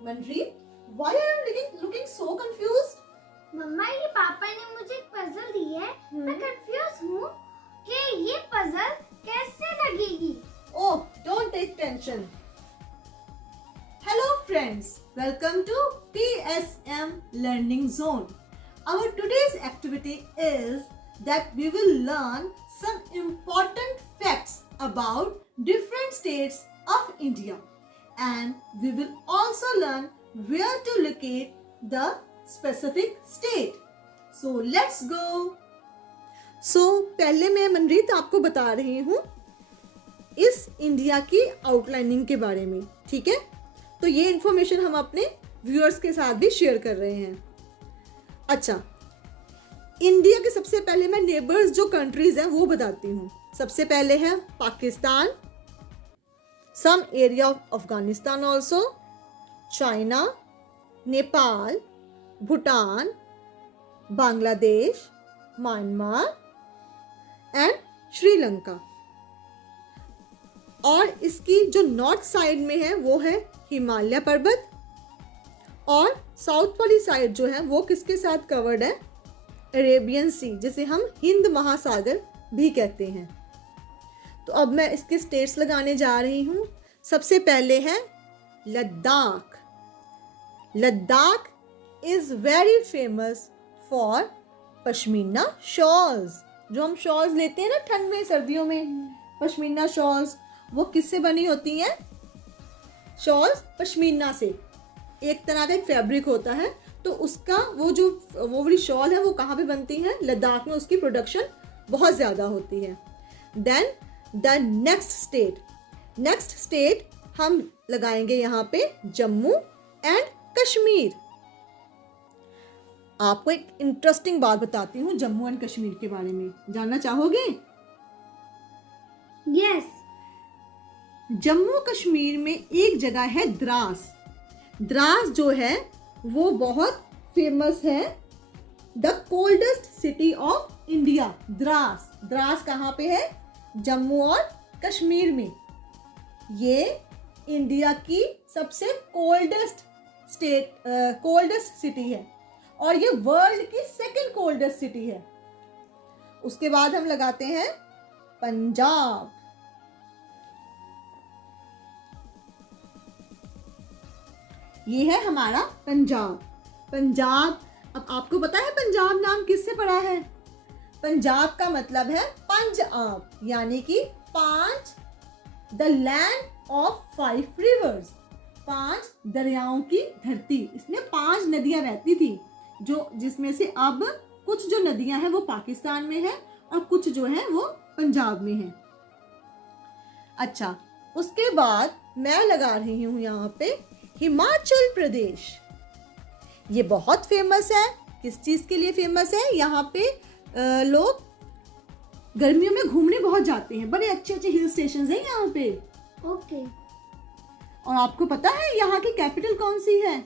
Manjeet, why are you looking so confused? मम्मा, ये पापा ने मुझे एक पजल दी है। मैं कंफ्यूज हूँ कि ये पजल कैसे लगेगी। Oh, don't take tension. Hello friends, welcome to PSM Learning Zone. Our today's activity is that we will learn some important facts about different states of India, and we will also learn where to locate the specific state. So let's go. So पहले मैं मनरीत आपको बता रही हूँ इस India की outlining के बारे में, ठीक है? तो ये इन्फॉर्मेशन हम अपने व्यूअर्स के साथ भी शेयर कर रहे हैं। अच्छा, इंडिया के सबसे पहले मैं नेबर्स जो कंट्रीज हैं वो बताती हूँ। सबसे पहले है Pakistan, some area of Afghanistan also, China, Nepal, Bhutan, Bangladesh, Myanmar and Sri Lanka. और इसकी जो नॉर्थ साइड में है वो है हिमालय पर्वत, और साउथ वाली साइड जो है वो किसके साथ कवर्ड है? अरेबियन सी, जिसे हम हिंद महासागर भी कहते हैं। तो अब मैं इसके स्टेट्स लगाने जा रही हूँ। सबसे पहले है Ladakh. Ladakh is very famous for pashmina shawls. जो हम शॉल्स लेते हैं ना ठंड में, सर्दियों में, पश्मीना शॉल्स, वो किससे बनी होती हैं? शॉल्स पश्मीना से। एक तरह का एक फैब्रिक होता है, तो उसका वो वाली शॉल है वो कहाँ पे बनती है? लद्दाख में उसकी प्रोडक्शन बहुत ज़्यादा होती है। देन द नेक्स्ट स्टेट हम लगाएंगे यहाँ पे जम्मू एंड कश्मीर। आपको एक इंटरेस्टिंग बात बताती हूँ जम्मू एंड कश्मीर के बारे में, जानना चाहोगे? यस। जम्मू कश्मीर में एक जगह है द्रास। द्रास जो है वो बहुत फेमस है, the coldest city of India. Dras कहाँ पे है? जम्मू और कश्मीर में। ये इंडिया की सबसे कोल्डेस्ट सिटी है, और ये वर्ल्ड की सेकंड कोल्डेस्ट सिटी है। उसके बाद हम लगाते हैं पंजाब। ये है हमारा पंजाब। अब आपको पता है पंजाब नाम किससे पड़ा है? पंजाब का मतलब है पंज आब, यानी कि पांच, द लैंड ऑफ 5 रिवर्स, 5 दरियाओं की धरती। इसमें 5 नदियां बहती थी, जिसमें से अब कुछ जो नदियां हैं वो पाकिस्तान में है और कुछ जो है वो पंजाब में है। अच्छा, उसके बाद मैं लगा रही हूँ यहाँ पे हिमाचल प्रदेश। ये बहुत फेमस है। किस चीज़ के लिए फेमस है? यहाँ पे लोग गर्मियों में घूमने बहुत जाते हैं। बड़े अच्छे अच्छे हिल स्टेशन हैं यहाँ पे। ओके। और आपको पता है यहाँ की कैपिटल कौन सी है?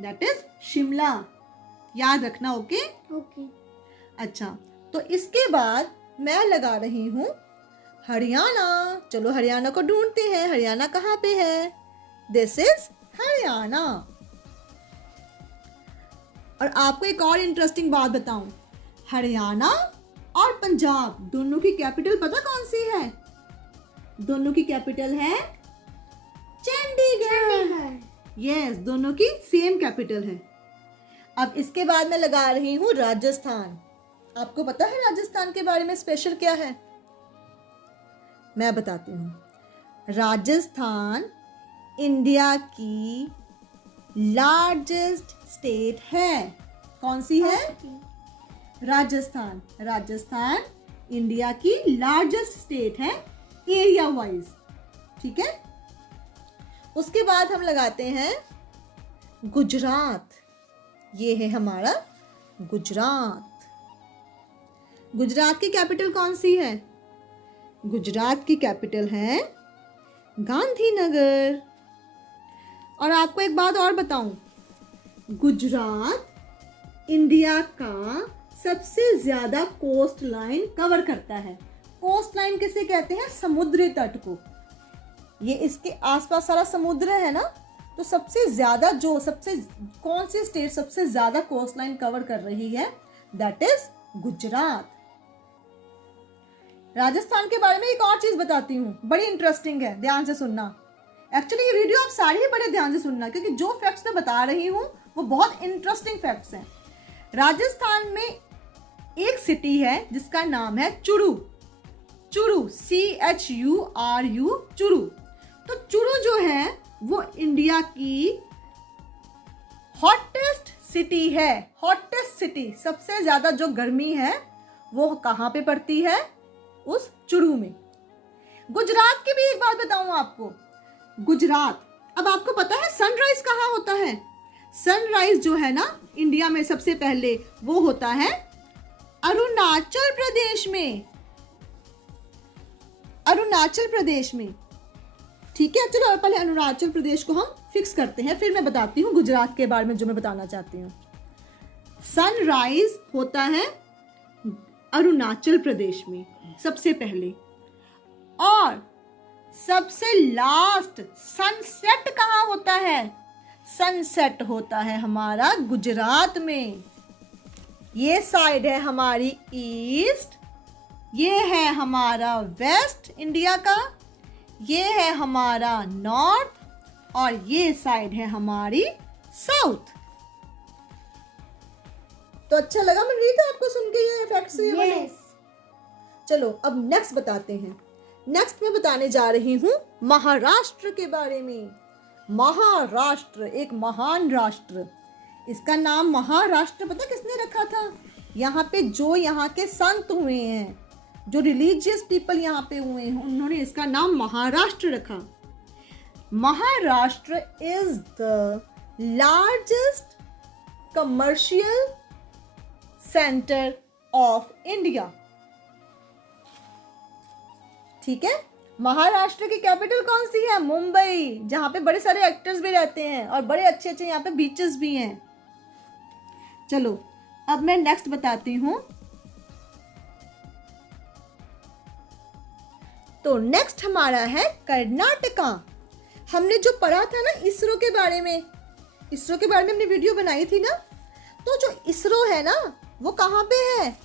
That is Shimla. याद रखना, ओके? ओके। अच्छा, तो इसके बाद मैं लगा रही हूँ हरियाणा। चलो हरियाणा को ढूंढते हैं। हरियाणा कहाँ पे है? This is Haryana. और आपको एक और इंटरेस्टिंग बात बताऊं, हरियाणा और पंजाब दोनों की कैपिटल पता कौन सी है? दोनों की कैपिटल है चंडीगढ़। यस, दोनों की सेम कैपिटल है। अब इसके बाद मैं लगा रही हूँ राजस्थान। आपको पता है राजस्थान के बारे में स्पेशल क्या है? मैं बताती हूँ। राजस्थान इंडिया की लार्जेस्ट स्टेट है। कौन सी है? राजस्थान इंडिया की लार्जेस्ट स्टेट है एरिया वाइज, ठीक है? उसके बाद हम लगाते हैं गुजरात। ये है हमारा गुजरात। गुजरात की कैपिटल कौन सी है? गुजरात की कैपिटल है गांधीनगर। और आपको एक बात और बताऊं, गुजरात इंडिया का सबसे ज्यादा कोस्ट लाइन कवर करता है। कोस्ट लाइन किसे कहते हैं? समुद्री तट को। ये इसके आसपास सारा समुद्र है ना, तो कौन सी स्टेट सबसे ज्यादा कोस्ट लाइन कवर कर रही है? That is Gujarat. राजस्थान के बारे में एक और चीज बताती हूँ, बड़ी इंटरेस्टिंग है, ध्यान से सुनना। एक्चुअली ये वीडियो आप सारी ही बड़े ध्यान से सुनना, क्योंकि जो फैक्ट्स मैं बता रही हूँ वो बहुत इंटरेस्टिंग फैक्ट्स हैं। राजस्थान में एक सिटी है जिसका नाम है चुरू। चुरू, CHURU, चुरू। तो चुरू जो है वो इंडिया की हॉटेस्ट सिटी है। हॉटेस्ट सिटी, सबसे ज्यादा जो गर्मी है वो कहाँ पे पड़ती है? उस चुरू में। गुजरात की भी एक बात बताऊं आपको। गुजरात, अब आपको पता है सनराइज कहाँ होता है? सनराइज जो है ना इंडिया में सबसे पहले, वो होता है अरुणाचल प्रदेश में। अरुणाचल प्रदेश में, ठीक है। चलो पहले अरुणाचल प्रदेश को हम फिक्स करते हैं, फिर मैं बताती हूँ गुजरात के बारे में जो मैं बताना चाहती हूँ। सनराइज होता है अरुणाचल प्रदेश में सबसे पहले, और सबसे लास्ट सनसेट कहाँ होता है? सनसेट होता है हमारा गुजरात में। ये साइड है हमारी ईस्ट, ये है हमारा वेस्ट इंडिया का, ये है हमारा नॉर्थ, और ये साइड है हमारी साउथ। तो अच्छा लगा मनरीत आपको सुन के ये फैक्ट्स? Yes. चलो अब नेक्स्ट बताते हैं। नेक्स्ट मैं बताने जा रही हूँ महाराष्ट्र के बारे में। महाराष्ट्र एक महान राष्ट्र, इसका नाम महाराष्ट्र पता किसने रखा था? यहाँ पे जो यहाँ के संत हुए हैं, जो रिलीजियस पीपल यहाँ पे हुए हैं, उन्होंने इसका नाम महाराष्ट्र रखा। Maharashtra is the largest commercial centre of India. ठीक है। महाराष्ट्र की कैपिटल कौन सी है? मुंबई, जहां पे बड़े सारे एक्टर्स भी रहते हैं और बड़े अच्छे अच्छे यहाँ पे बीचेस भी हैं। चलो अब मैं नेक्स्ट बताती हूँ। तो नेक्स्ट हमारा है कर्नाटका। हमने जो पढ़ा था ना इसरो के बारे में, इसरो के बारे में हमने वीडियो बनाई थी ना, तो जो इसरो है ना वो कहाँ पे है?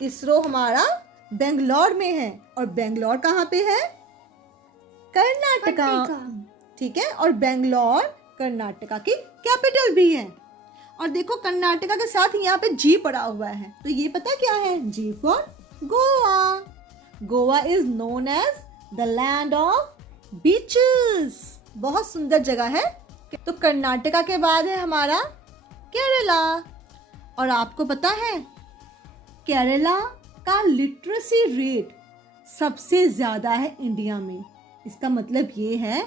इसरो हमारा बेंगलोर में है, और बेंगलोर कहाँ पे है? कर्नाटका। ठीक है, और बेंगलोर कर्नाटका की कैपिटल भी है। और देखो कर्नाटका के साथ यहाँ पे जी पड़ा हुआ है, तो ये पता क्या है? G for Goa. Goa is known as the land of beaches. बहुत सुंदर जगह है। तो कर्नाटका के बाद है हमारा केरला। और आपको पता है केरला का लिटरेसी रेट सबसे ज्यादा है इंडिया में। इसका मतलब ये है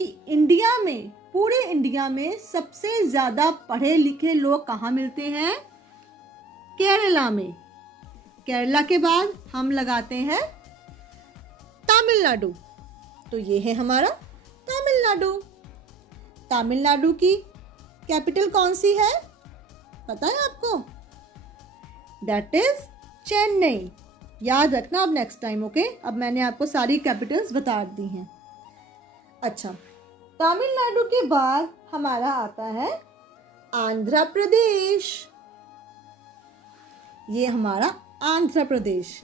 कि इंडिया में, पूरे इंडिया में सबसे ज्यादा पढ़े लिखे लोग कहाँ मिलते हैं? केरला में। केरला के बाद हम लगाते हैं तमिलनाडु। तो ये है हमारा तमिलनाडु। तमिलनाडु की कैपिटल कौन सी है? पता है आपको? That is Chennai. याद रखना अब नेक्स्ट टाइम, ओके? अब मैंने आपको सारी कैपिटल्स बता दी हैं। अच्छा, तमिलनाडु के बाद हमारा आता है आंध्र प्रदेश। ये हमारा आंध्र प्रदेश।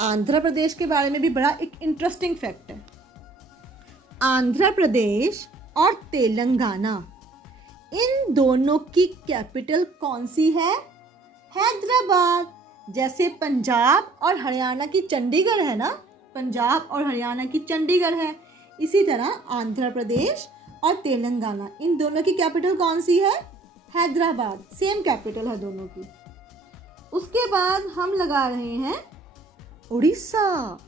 आंध्र प्रदेश के बारे में भी बड़ा एक इंटरेस्टिंग फैक्ट है। आंध्र प्रदेश और तेलंगाना, इन दोनों की कैपिटल कौन सी है? हैदराबाद। जैसे पंजाब और हरियाणा की चंडीगढ़ है ना, पंजाब और हरियाणा की चंडीगढ़ है, इसी तरह आंध्र प्रदेश और तेलंगाना, इन दोनों की कैपिटल कौन सी है? हैदराबाद। सेम कैपिटल है दोनों की। उसके बाद हम लगा रहे हैं उड़ीसा।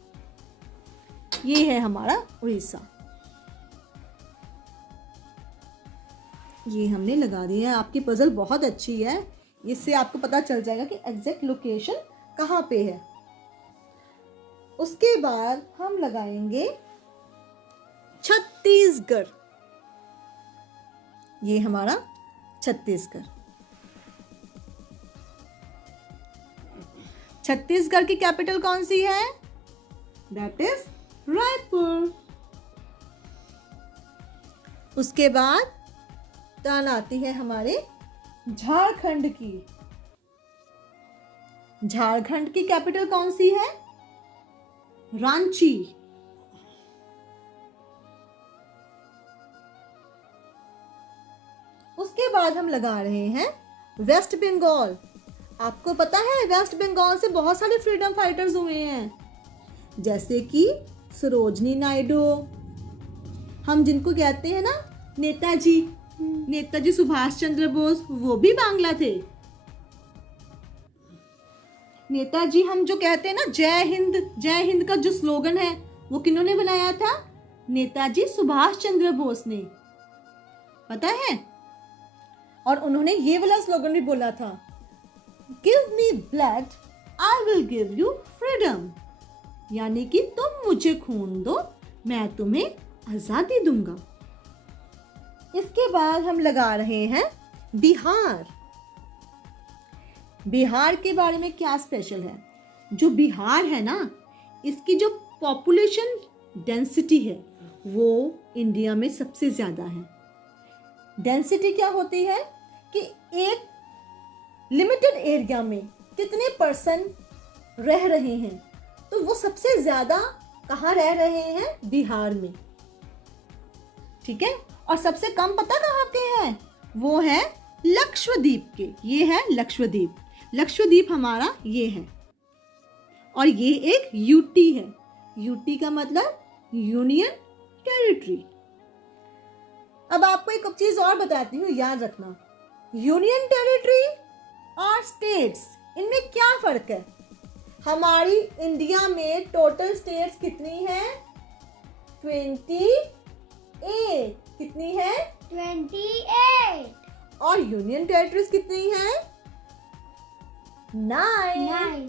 ये है हमारा उड़ीसा। ये हमने लगा दिया है। आपकी पजल बहुत अच्छी है, इससे आपको पता चल जाएगा कि एग्जैक्ट लोकेशन कहाँ पे है। उसके बाद हम लगाएंगे छत्तीसगढ़। ये हमारा छत्तीसगढ़। छत्तीसगढ़ की कैपिटल कौन सी है? That is Raipur. उसके बाद टर्न आती है हमारे झारखंड की। झारखंड की कैपिटल कौन सी है? रांची। उसके बाद हम लगा रहे हैं वेस्ट बंगाल। आपको पता है वेस्ट बंगाल से बहुत सारे फ्रीडम फाइटर्स हुए हैं, जैसे कि सरोजनी नायडू, हम जिनको कहते हैं ना नेताजी, नेताजी सुभाष चंद्र बोस, वो भी बांग्ला थे। नेताजी हम जो कहते हैं ना जय हिंद का जो स्लोगन है वो किन्होंने बनाया था? नेताजी सुभाष चंद्र बोस ने, पता है? और उन्होंने ये वाला स्लोगन भी बोला था, give me blood I will give you freedom, यानी कि तुम मुझे खून दो मैं तुम्हें आजादी दूंगा। इसके बाद हम लगा रहे हैं बिहार। बिहार के बारे में क्या स्पेशल है? जो बिहार है ना, इसकी जो पॉपुलेशन डेंसिटी है वो इंडिया में सबसे ज़्यादा है। डेंसिटी क्या होती है कि एक लिमिटेड एरिया में कितने पर्सन रह रहे हैं, तो वो सबसे ज़्यादा कहाँ रह रहे हैं? बिहार में, ठीक है। और सबसे कम पता कहाँ के हैं? वो है लक्षद्वीप के। ये है लक्षद्वीप। लक्षद्वीप हमारा ये है, और ये एक यूटी है। यूटी का मतलब यूनियन टेरिटरी। अब आपको एक चीज और बताती हूँ, याद रखना, यूनियन टेरिटरी और स्टेट्स, इनमें क्या फर्क है? हमारी इंडिया में टोटल स्टेट्स कितनी है? 28। कितनी है? 28। और यूनियन टेरिटरीज कितनी है? 9।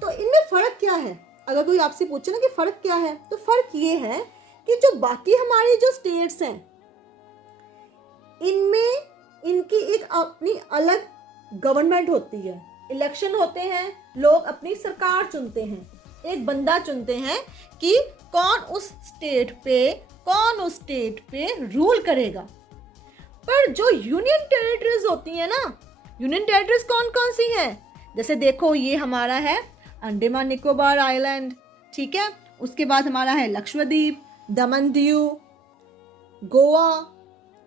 तो इनमें फर्क क्या है? अगर कोई आपसे पूछे ना कि फर्क क्या है, तो फर्क ये है कि जो बाकी हमारी जो स्टेट्स हैं, इनमें इनकी एक अपनी अलग गवर्नमेंट होती है, इलेक्शन होते हैं, लोग अपनी सरकार चुनते हैं, एक बंदा चुनते हैं कि कौन उस स्टेट पे रूल करेगा। पर जो यूनियन टेरिटरीज होती है ना, यूनियन टेरिटरीज कौन कौन सी हैं? जैसे देखो, ये हमारा है अंडमान निकोबार आइलैंड, ठीक है। उसके बाद हमारा है लक्षद्वीप, दमन दीव, गोवा,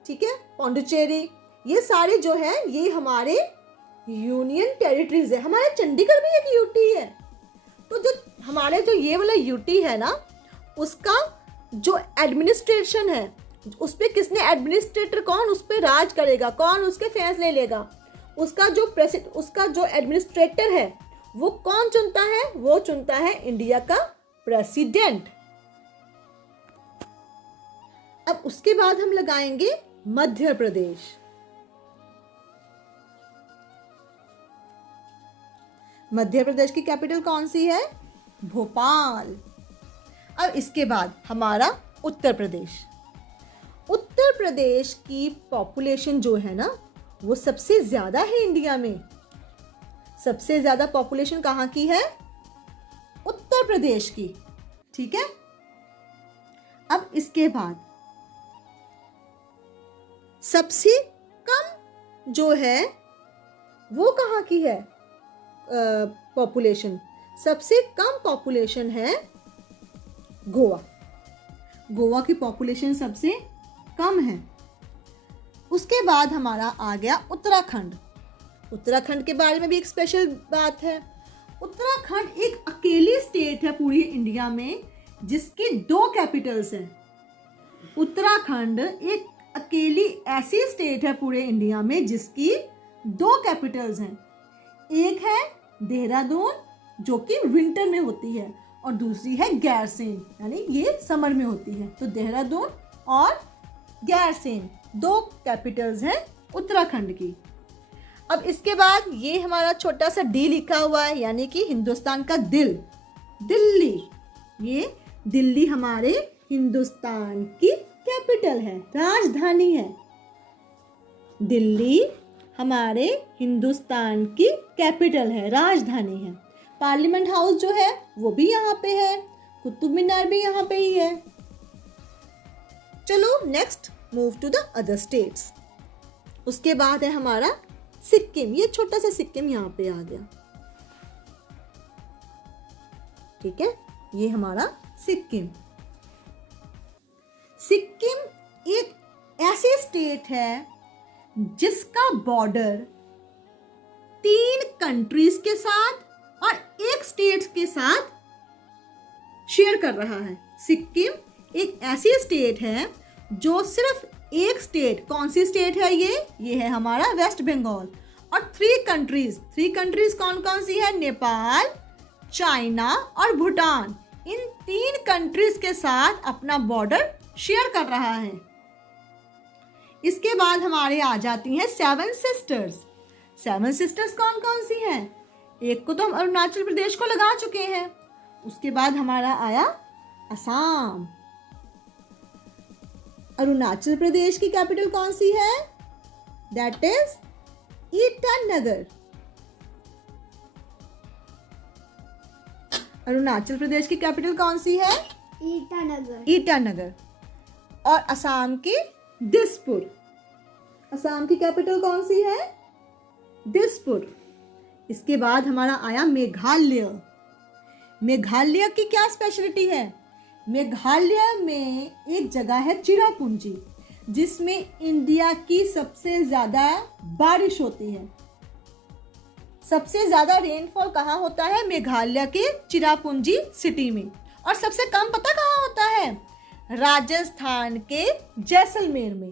ठीक है, पौंडुचेरी। ये सारे जो है ये हमारे यूनियन टेरिटरीज है। हमारे चंडीगढ़ भी एक यूटी है। तो जो हमारे जो ये वाला यूटी है ना, उसका जो एडमिनिस्ट्रेशन है, उस पर किसने एडमिनिस्ट्रेटर, कौन उस पर राज करेगा, कौन उसके फैसले लेगा, उसका जो एडमिनिस्ट्रेटर है वो कौन चुनता है? वो चुनता है इंडिया का प्रेसिडेंट। अब उसके बाद हम लगाएंगे मध्य प्रदेश। मध्य प्रदेश की कैपिटल कौन सी है? भोपाल। अब इसके बाद हमारा उत्तर प्रदेश। उत्तर प्रदेश की पॉपुलेशन जो है ना, वो सबसे ज्यादा है इंडिया में। सबसे ज्यादा पॉपुलेशन कहाँ की है? उत्तर प्रदेश की, ठीक है। अब इसके बाद सबसे कम जो है वो कहाँ की है? पॉपुलेशन सबसे कम पॉपुलेशन है गोवा। गोवा की पॉपुलेशन सबसे कम है। उसके बाद हमारा आ गया उत्तराखंड। उत्तराखंड के बारे में भी एक स्पेशल बात है। उत्तराखंड एक अकेली स्टेट है पूरी इंडिया में जिसकी 2 कैपिटल्स हैं। उत्तराखंड एक अकेली ऐसी स्टेट है पूरे इंडिया में जिसकी 2 कैपिटल्स हैं। एक है देहरादून जो कि विंटर में होती है, और दूसरी है गैरसेन, यानी ये समर में होती है। तो देहरादून और गैरसेन 2 कैपिटल्स हैं उत्तराखंड की। अब इसके बाद ये हमारा छोटा सा डी लिखा हुआ है, यानी कि हिंदुस्तान का दिल, दिल्ली। ये दिल्ली हमारे हिंदुस्तान की कैपिटल है, राजधानी है। दिल्ली हमारे हिंदुस्तान की कैपिटल है, राजधानी है। पार्लियामेंट हाउस जो है वो भी यहाँ पे है। कुतुब मीनार भी यहाँ पे ही है। चलो next move to the other states. उसके बाद है हमारा सिक्किम। ये छोटा सा सिक्किम यहाँ पे आ गया, ठीक है। ये हमारा सिक्किम। सिक्किम एक ऐसी स्टेट है जिसका बॉर्डर 3 कंट्रीज के साथ और एक स्टेट के साथ शेयर कर रहा है। सिक्किम एक ऐसी स्टेट है जो सिर्फ एक स्टेट, कौन सी स्टेट है ये है हमारा वेस्ट बंगाल, और 3 कंट्रीज कौन कौन सी है? नेपाल, चाइना और भूटान। इन 3 कंट्रीज के साथ अपना बॉर्डर शेयर कर रहा है। इसके बाद हमारे आ जाती हैं 7 सिस्टर्स। 7 सिस्टर्स कौन कौन सी हैं? एक को तो हम अरुणाचल प्रदेश को लगा चुके हैं। उसके बाद हमारा आया असम। अरुणाचल प्रदेश की कैपिटल कौन सी है? That is Itanagar. अरुणाचल प्रदेश की कैपिटल कौन सी है? ईटानगर। और असम की दिसपुर। असम की कैपिटल कौन सी है? दिसपुर। इसके बाद हमारा आया मेघालय। मेघालय की क्या स्पेशलिटी है? मेघालय में एक जगह है चिरापुंजी, जिसमें इंडिया की सबसे ज्यादा बारिश होती है। सबसे ज्यादा रेनफॉल कहाँ होता है? मेघालय के चिरापुंजी सिटी में। और सबसे कम पता कहाँ होता है? राजस्थान के जैसलमेर में।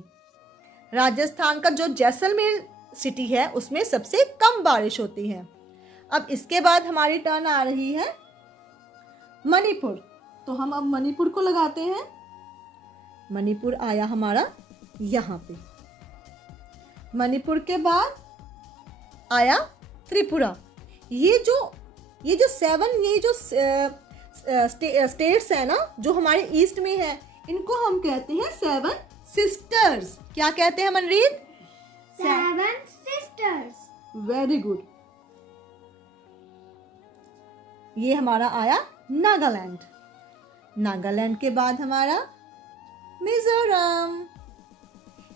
राजस्थान का जो जैसलमेर सिटी है उसमें सबसे कम बारिश होती है। अब इसके बाद हमारी टर्न आ रही है मणिपुर। तो हम अब मणिपुर को लगाते हैं। मणिपुर आया हमारा यहाँ पे। मणिपुर के बाद आया त्रिपुरा। ये जो 7 स्टेट्स है ना, जो हमारे ईस्ट में है, इनको हम कहते हैं 7 सिस्टर्स। क्या कहते हैं मनरीत? 7 सिस्टर्स। Very good. ये हमारा आया नागालैंड। नागालैंड के बाद हमारा मिजोरम।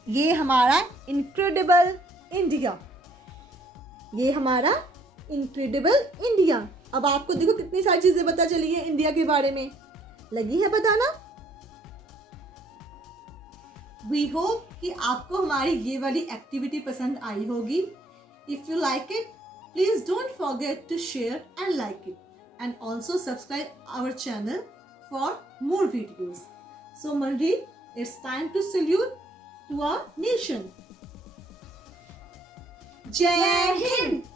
ये हमारा इनक्रेडिबल इंडिया। ये हमारा इनक्रेडिबल इंडिया। अब आपको देखो कितनी सारी चीजें पता चली है इंडिया के बारे में। लगी है बताना? वी होप कि आपको हमारी ये वाली एक्टिविटी पसंद आई होगी। If you like it, please don't forget to share and like it, and also subscribe our channel for more videos. So Manreet, it's time to salute to our nation. Jai Hind!